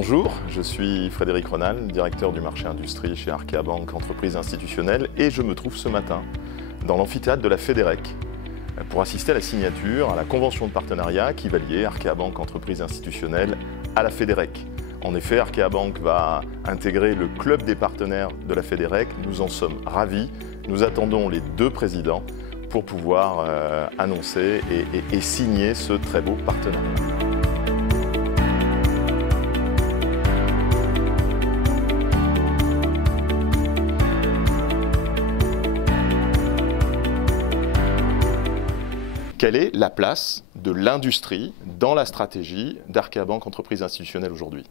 Bonjour, je suis Frédéric Renal, directeur du marché industrie chez Arkea Banque Entreprises Institutionnelles et je me trouve ce matin dans l'amphithéâtre de la FEDEREC pour assister à la signature à la convention de partenariat qui va lier Arkea Banque Entreprises Institutionnelles à la FEDEREC. En effet, Arkea Banque va intégrer le club des partenaires de la FEDEREC. Nous en sommes ravis. Nous attendons les deux présidents pour pouvoir annoncer et signer ce très beau partenariat. Quelle est la place de l'industrie dans la stratégie d'Arkea Banque Entreprises Institutionnelles aujourd'hui?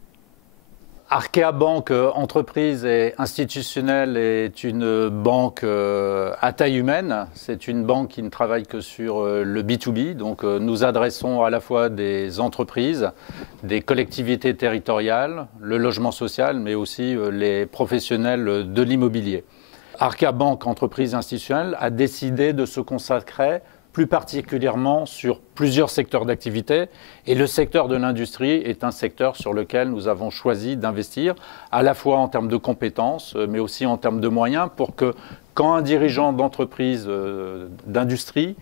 Arkea Banque Entreprises et Institutionnelles est une banque à taille humaine. C'est une banque qui ne travaille que sur le B2B. Donc nous adressons à la fois des entreprises, des collectivités territoriales, le logement social, mais aussi les professionnels de l'immobilier. Arkea Banque Entreprises Institutionnelles a décidé de se consacrer plus particulièrement sur plusieurs secteurs d'activité. Et le secteur de l'industrie est un secteur sur lequel nous avons choisi d'investir, à la fois en termes de compétences, mais aussi en termes de moyens, pour que quand un dirigeant d'entreprise d'industrie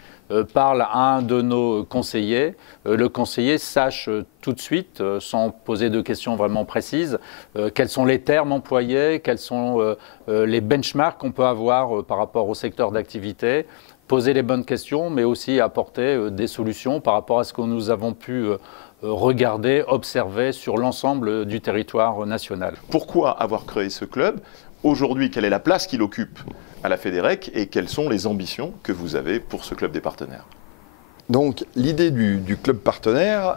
parle à un de nos conseillers, le conseiller sache tout de suite, sans poser de questions vraiment précises, quels sont les termes employés, quels sont les benchmarks qu'on peut avoir par rapport au secteur d'activité, poser les bonnes questions, mais aussi apporter des solutions par rapport à ce que nous avons pu regarder, observer sur l'ensemble du territoire national. Pourquoi avoir créé ce club? Aujourd'hui, quelle est la place qu'il occupe à la FEDEREC et quelles sont les ambitions que vous avez pour ce club des partenaires? Donc l'idée du club partenaire,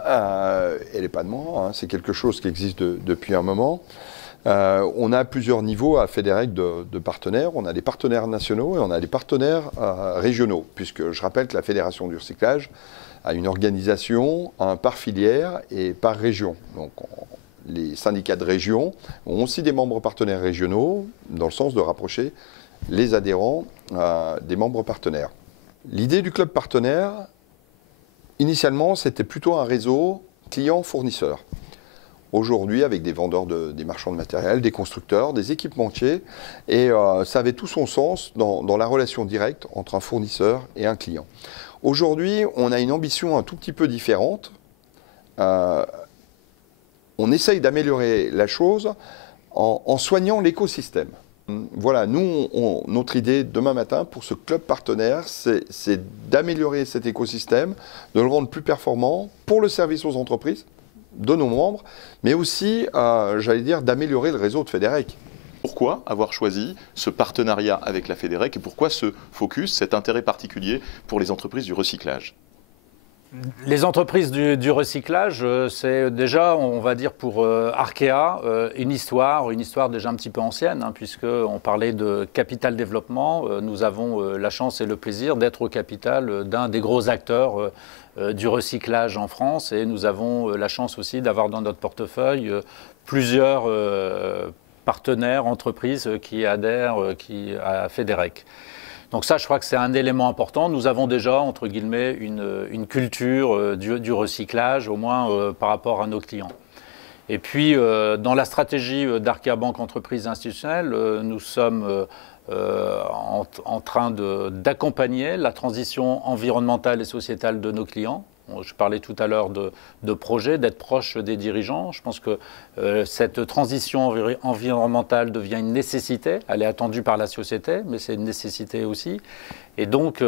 elle n'est pas de moi, hein, c'est quelque chose qui existe depuis un moment. On a plusieurs niveaux à FEDEREC de partenaires. On a des partenaires nationaux et on a des partenaires régionaux, puisque je rappelle que la Fédération du recyclage a une organisation par filière et par région. Donc les syndicats de région ont aussi des membres partenaires régionaux, dans le sens de rapprocher les adhérents des membres partenaires. L'idée du club partenaire, initialement, c'était plutôt un réseau clients-fournisseurs. Aujourd'hui, avec des vendeurs, des marchands de matériel, des constructeurs, des équipementiers, et ça avait tout son sens dans la relation directe entre un fournisseur et un client. Aujourd'hui, on a une ambition un tout petit peu différente. On essaye d'améliorer la chose en soignant l'écosystème. Voilà, nous, notre idée demain matin pour ce club partenaire, c'est d'améliorer cet écosystème, de le rendre plus performant pour le service aux entreprises de nos membres, mais aussi, j'allais dire, d'améliorer le réseau de FEDEREC. Pourquoi avoir choisi ce partenariat avec la FEDEREC et pourquoi ce focus, cet intérêt particulier pour les entreprises du recyclage? Les entreprises du recyclage, c'est déjà, on va dire pour Arkea, une histoire déjà un petit peu ancienne, hein, puisqu'on parlait de capital développement. Nous avons la chance et le plaisir d'être au capital d'un des gros acteurs du recyclage en France, et nous avons la chance aussi d'avoir dans notre portefeuille plusieurs partenaires, entreprises qui adhèrent à FEDEREC. Donc ça, je crois que c'est un élément important. Nous avons déjà, entre guillemets, une culture du recyclage, au moins par rapport à nos clients. Et puis, dans la stratégie d'Arkea Banque Entreprises Institutionnelles, nous sommes en train d'accompagner la transition environnementale et sociétale de nos clients. Je parlais tout à l'heure de projets, d'être proche des dirigeants. Je pense que cette transition environnementale devient une nécessité. Elle est attendue par la société, mais c'est une nécessité aussi. Et donc,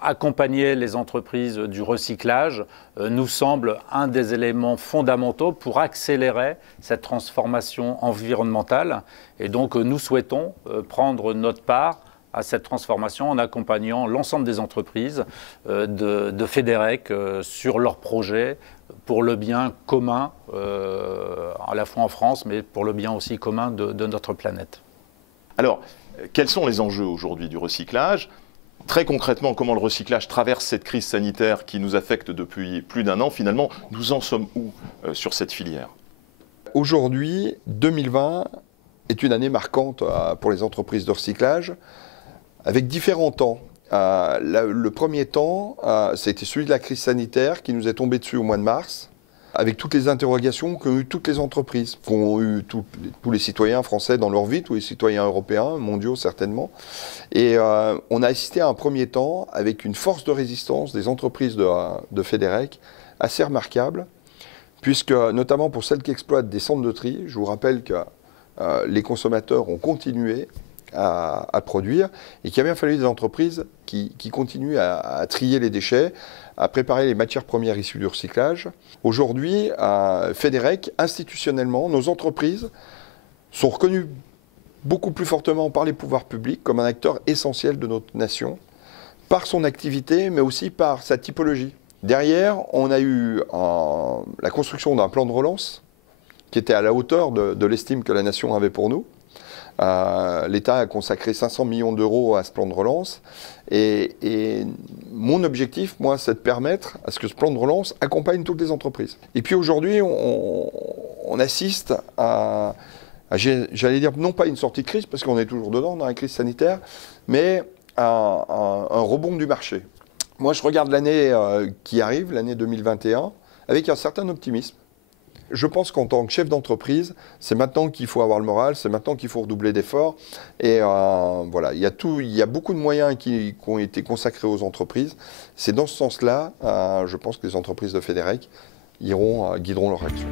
accompagner les entreprises du recyclage nous semble un des éléments fondamentaux pour accélérer cette transformation environnementale. Et donc, nous souhaitons prendre notre part à cette transformation en accompagnant l'ensemble des entreprises de FEDEREC sur leurs projets pour le bien commun, à la fois en France, mais pour le bien aussi commun de notre planète. Alors, quels sont les enjeux aujourd'hui du recyclage? Très concrètement, comment le recyclage traverse cette crise sanitaire qui nous affecte depuis plus d'un an? Finalement, nous en sommes où sur cette filière? Aujourd'hui, 2020 est une année marquante pour les entreprises de recyclage, avec différents temps. Le premier temps, c'était celui de la crise sanitaire qui nous est tombé dessus au mois de mars, avec toutes les interrogations qu'ont eu toutes les entreprises, qu'ont eu tous les citoyens français dans leur vie, tous les citoyens européens, mondiaux certainement. Et on a assisté à un premier temps avec une force de résistance des entreprises de FEDEREC assez remarquable, puisque notamment pour celles qui exploitent des centres de tri, je vous rappelle que les consommateurs ont continué à produire et qu'il a bien fallu des entreprises qui continuent à trier les déchets, à préparer les matières premières issues du recyclage. Aujourd'hui, à FEDEREC, institutionnellement, nos entreprises sont reconnues beaucoup plus fortement par les pouvoirs publics comme un acteur essentiel de notre nation, par son activité, mais aussi par sa typologie. Derrière, on a eu la construction d'un plan de relance qui était à la hauteur de l'estime que la nation avait pour nous. L'État a consacré 500 millions d'euros à ce plan de relance. Et mon objectif, moi, c'est de permettre à ce que ce plan de relance accompagne toutes les entreprises. Et puis aujourd'hui, on assiste à j'allais dire, non pas une sortie de crise, parce qu'on est toujours dedans, dans la crise sanitaire, mais à un rebond du marché. Moi, je regarde l'année qui arrive, l'année 2021, avec un certain optimisme. Je pense qu'en tant que chef d'entreprise, c'est maintenant qu'il faut avoir le moral, c'est maintenant qu'il faut redoubler d'efforts. Et voilà, il y a beaucoup de moyens qui ont été consacrés aux entreprises. C'est dans ce sens-là, je pense que les entreprises de FEDEREC guideront leur action.